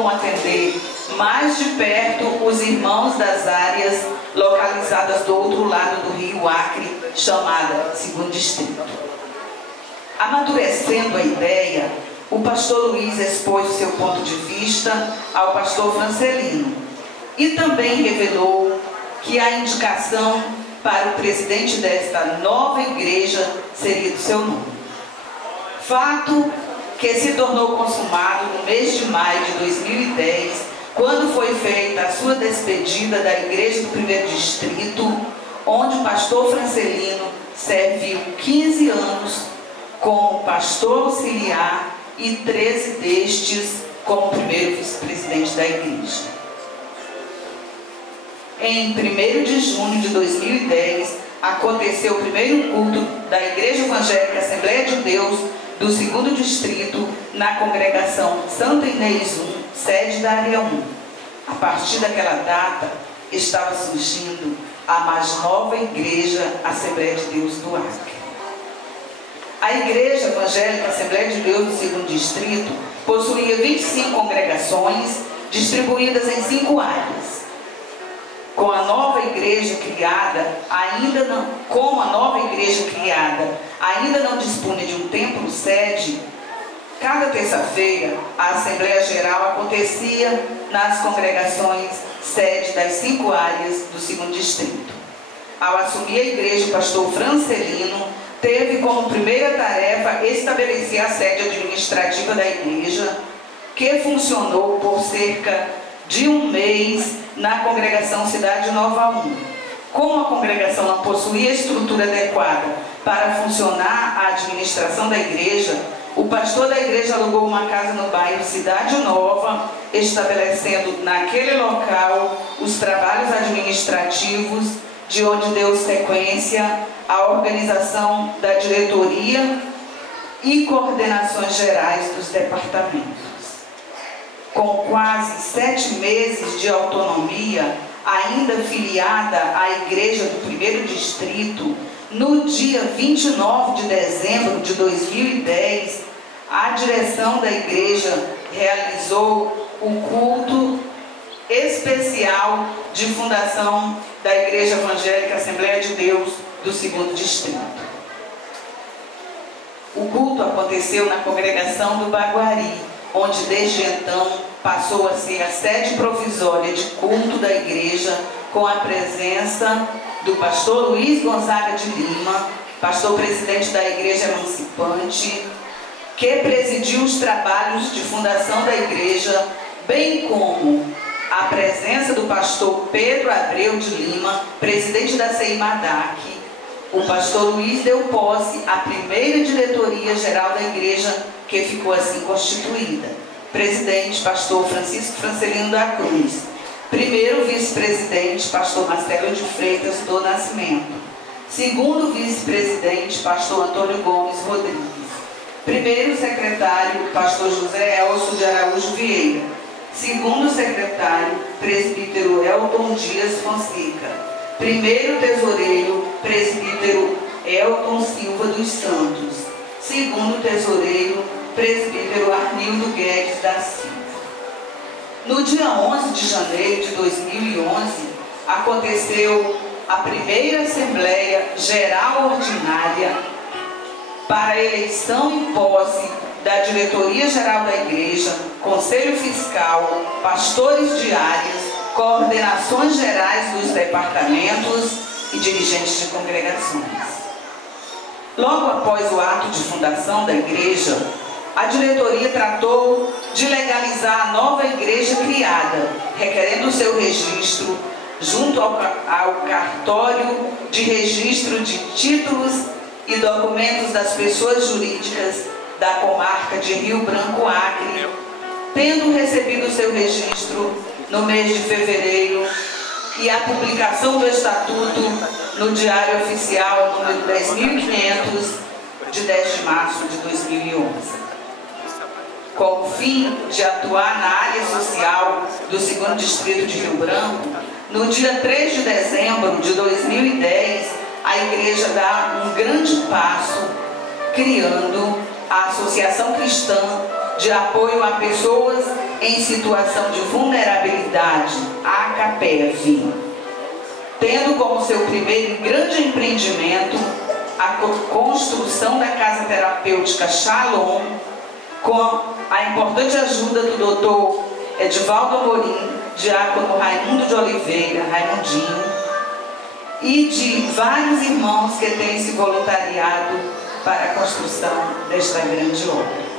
como atender mais de perto os irmãos das áreas localizadas do outro lado do rio Acre, chamada Segundo Distrito. Amadurecendo a ideia, o pastor Luiz expôs o seu ponto de vista ao pastor Francelino e também revelou que a indicação para o presidente desta nova igreja seria do seu nome. Fato que se tornou consumado no mês de maio de 2010, quando foi feita a sua despedida da igreja do primeiro distrito, onde o pastor Francelino serviu 15 anos como pastor auxiliar e 13 destes como primeiro vice-presidente da igreja. Em 1º de junho de 2010, aconteceu o primeiro culto da Igreja Evangélica Assembleia de Deus do 2º Distrito, na congregação Santa Inês 1, sede da área 1. A partir daquela data, estava surgindo a mais nova Igreja Assembleia de Deus do Acre. A Igreja Evangélica Assembleia de Deus do 2º Distrito possuía 25 congregações, distribuídas em 5 áreas. Com a nova igreja criada, ainda não dispunha de um templo sede, cada terça-feira a Assembleia Geral acontecia nas congregações sede das 5 áreas do 2º Distrito. Ao assumir a igreja, o pastor Francelino teve como primeira tarefa estabelecer a sede administrativa da igreja, que funcionou por cerca de um mês na congregação Cidade Nova 1. Como a congregação não possuía estrutura adequada para funcionar a administração da igreja, o pastor da igreja alugou uma casa no bairro Cidade Nova, estabelecendo naquele local os trabalhos administrativos, de onde deu sequência à organização da diretoria e coordenações gerais dos departamentos. Com quase 7 meses de autonomia, ainda filiada à Igreja do 1º Distrito, no dia 29 de dezembro de 2010, a direção da igreja realizou o culto especial de fundação da Igreja Evangélica Assembleia de Deus do 2º Distrito. O culto aconteceu na congregação do Baguari, onde desde então passou a ser a sede provisória de culto da igreja, com a presença do pastor Luiz Gonzaga de Lima, pastor presidente da Igreja Emancipante, que presidiu os trabalhos de fundação da igreja, bem como a presença do pastor Pedro Abreu de Lima, presidente da CEIMADAC. O pastor Luiz deu posse à primeira diretoria geral da igreja, que ficou assim constituída. Presidente, pastor Francisco Francelino da Cruz. Primeiro vice-presidente, pastor Marcelo de Freitas do Nascimento. Segundo vice-presidente, pastor Antônio Gomes Rodrigues. Primeiro secretário, pastor José Elcio de Araújo Vieira. Segundo secretário, presbítero Elton Dias Fonseca. Primeiro tesoureiro, presbítero Elton Silva dos Santos. Segundo tesoureiro, presbítero Arnildo Guedes da Silva. No dia 11 de janeiro de 2011, aconteceu a primeira Assembleia Geral Ordinária para a eleição e posse da Diretoria Geral da Igreja, Conselho Fiscal, pastores de áreas, coordenações gerais dos departamentos e dirigentes de congregações. Logo após o ato de fundação da igreja, a diretoria tratou de legalizar a nova igreja criada, requerendo o seu registro junto ao cartório de registro de títulos e documentos das pessoas jurídicas da comarca de Rio Branco, Acre, tendo recebido o seu registro no mês de fevereiro e a publicação do estatuto no Diário Oficial número 10.500 de 10 de março de 2011. Com o fim de atuar na área social do 2º Distrito de Rio Branco, no dia 3 de dezembro de 2010, a igreja dá um grande passo criando a Associação Cristã de apoio a pessoas em situação de vulnerabilidade, a ACAPEV, tendo como seu primeiro e grande empreendimento a construção da Casa Terapêutica Shalom, com a importante ajuda do Dr. Edivaldo Amorim, diácono Raimundo de Oliveira, Raimundinho, e de vários irmãos que têm se voluntariado para a construção desta grande obra.